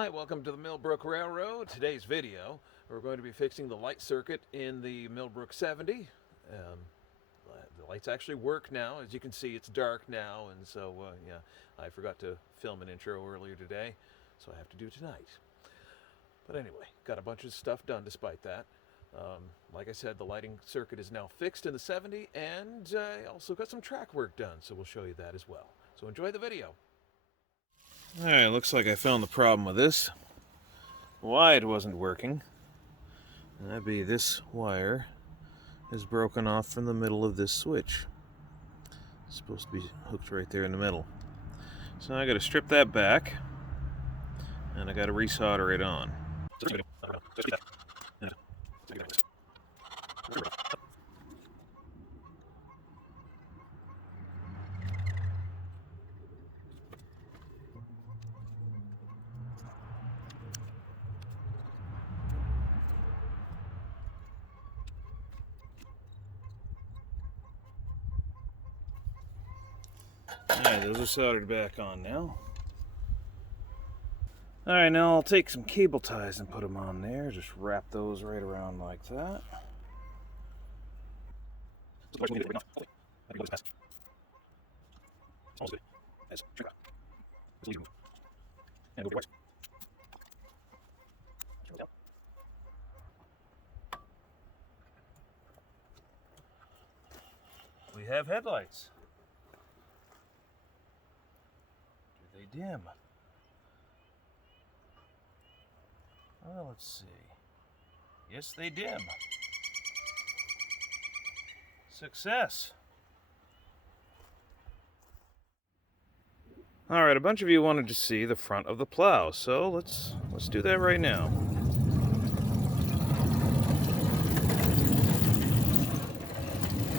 Hi, welcome to the Mill Brook Railroad. Today's video, we're going to be fixing the light circuit in the Mill Brook 70. The lights actually work now. As you can see, it's dark now, and so, yeah, I forgot to film an intro earlier today, so I have to do it tonight. But anyway, got a bunch of stuff done despite that. Like I said, the lighting circuit is now fixed in the 70, and I also got some track work done, so we'll show you that as well. So enjoy the video. Alright, looks like I found the problem with this. Why it wasn't working. And that'd be this wire is broken off from the middle of this switch. It's supposed to be hooked right there in the middle. So now I gotta strip that back and I gotta resolder it on. Alright, those are soldered back on now. Alright, now I'll take some cable ties and put them on there. Just wrap those right around like that. We have headlights. Do they dim? Well, let's see. Yes, they dim. Success. All right, a bunch of you wanted to see the front of the plow, so let's do that right now.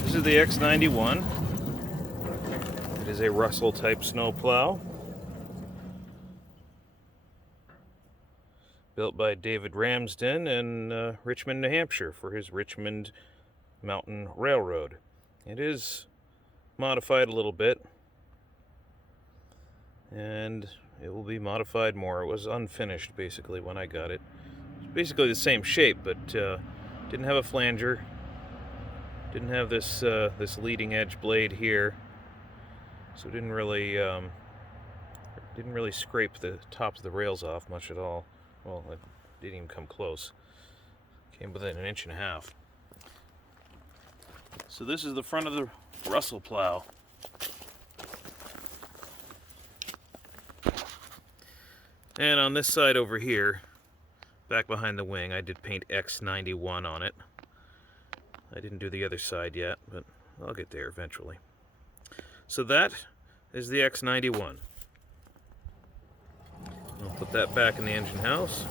This is the X91. It is a Russell type snow plow. Built by David Ramsden in Richmond, New Hampshire for his Richmond Mountain Railroad. It is modified a little bit, and it will be modified more. It was unfinished basically when I got it. It's basically the same shape, but didn't have a flanger, didn't have this this leading edge blade here, so it didn't really scrape the tops of the rails off much at all. Well, it didn't even come close. Came within 1.5 inches. So this is the front of the Russell plow. And on this side over here, back behind the wing, I did paint X91 on it. I didn't do the other side yet, but I'll get there eventually. So that is the X91. I'll put that back in the engine house.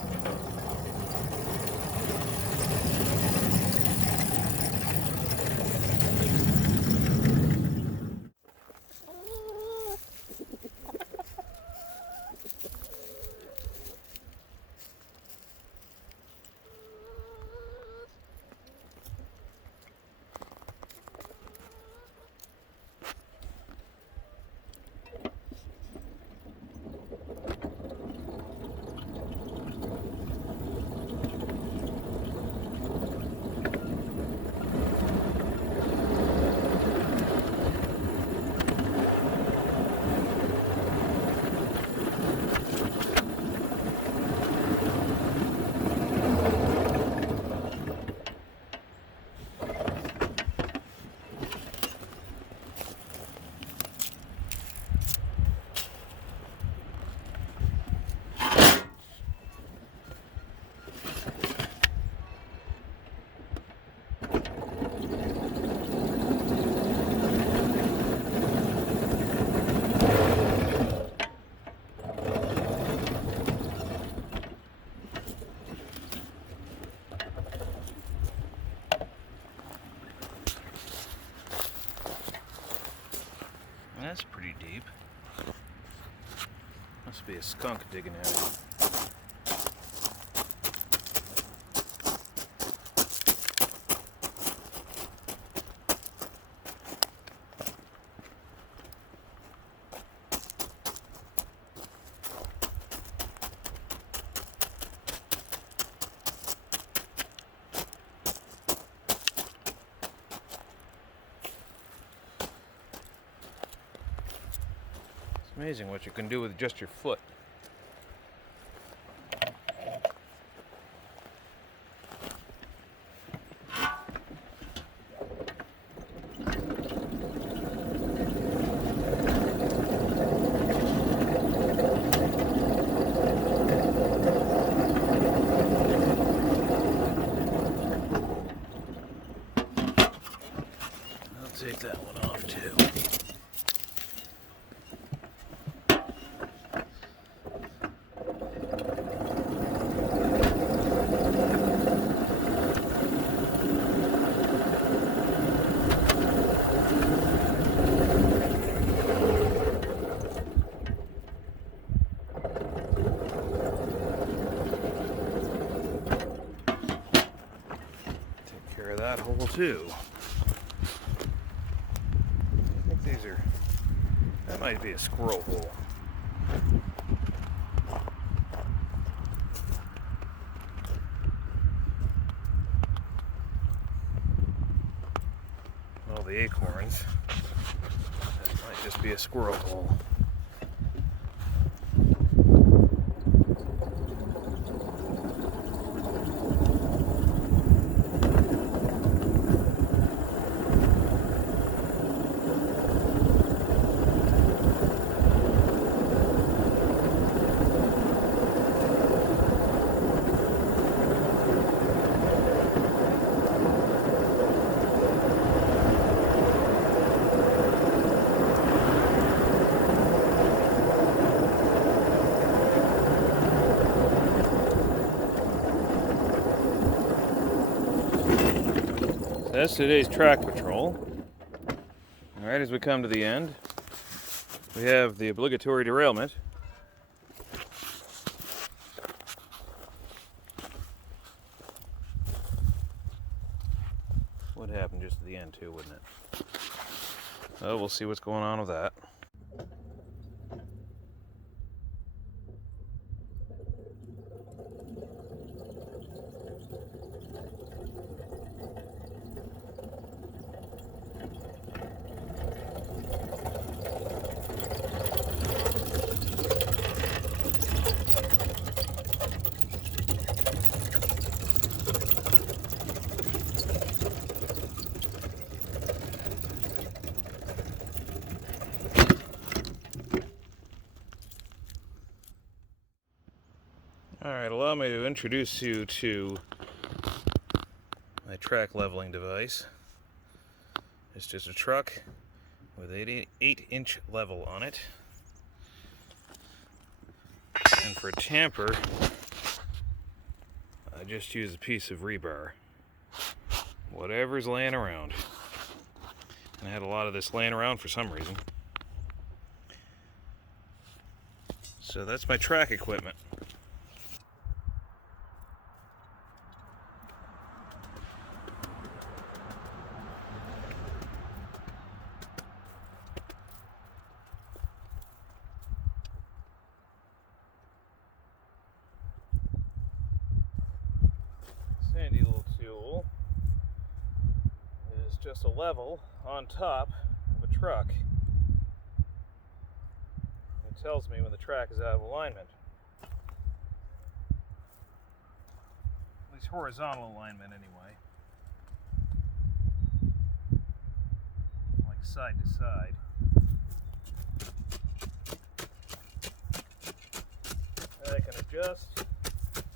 That's pretty deep. Must be a skunk digging at it. Amazing what you can do with just your foot. Take that one off too. Take care of that hole too. That might be a squirrel hole. All the acorns. That might just be a squirrel hole. That's today's track patrol. Alright, as we come to the end, we have the obligatory derailment. Would happen just at the end too, wouldn't it? Oh, we'll see what's going on with that. Alright, allow me to introduce you to my track leveling device. It's just a truck with an 8-inch level on it. And for tamper, I just use a piece of rebar. Whatever's laying around. And I had a lot of this laying around for some reason. So that's my track equipment. Handy little tool is just a level on top of a truck. It tells me when the track is out of alignment. At least horizontal alignment anyway. Like side to side. I can adjust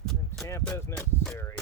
and tamp as necessary.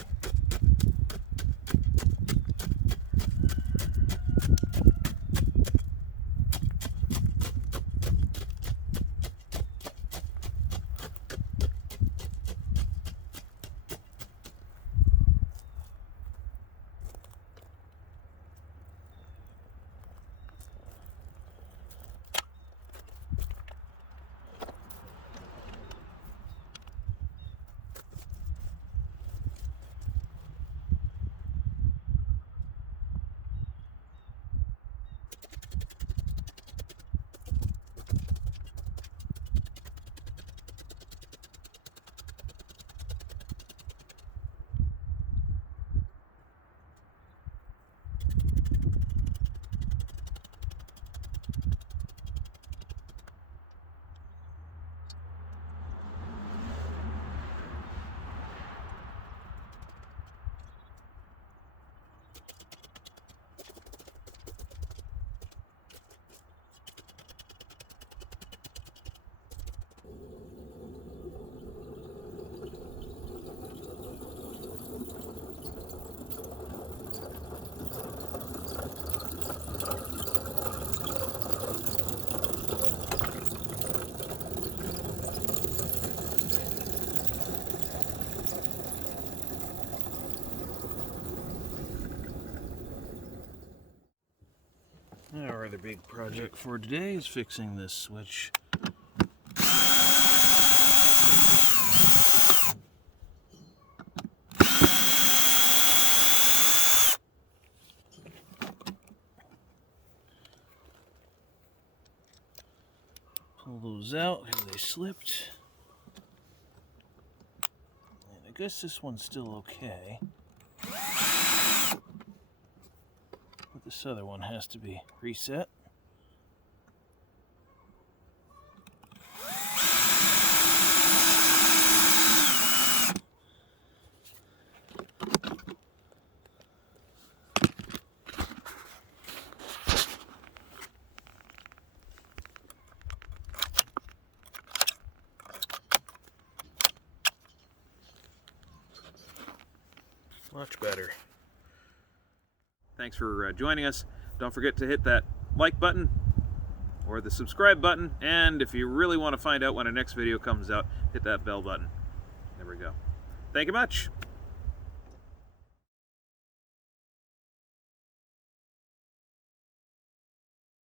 other big project for today is fixing this switch. Pull those out because they slipped. And I guess this one's still okay. But this other one has to be reset. Much better. Thanks for joining us. Don't forget to hit that like button or the subscribe button, and if you really want to find out when our next video comes out, hit that bell button. There we go. Thank you much.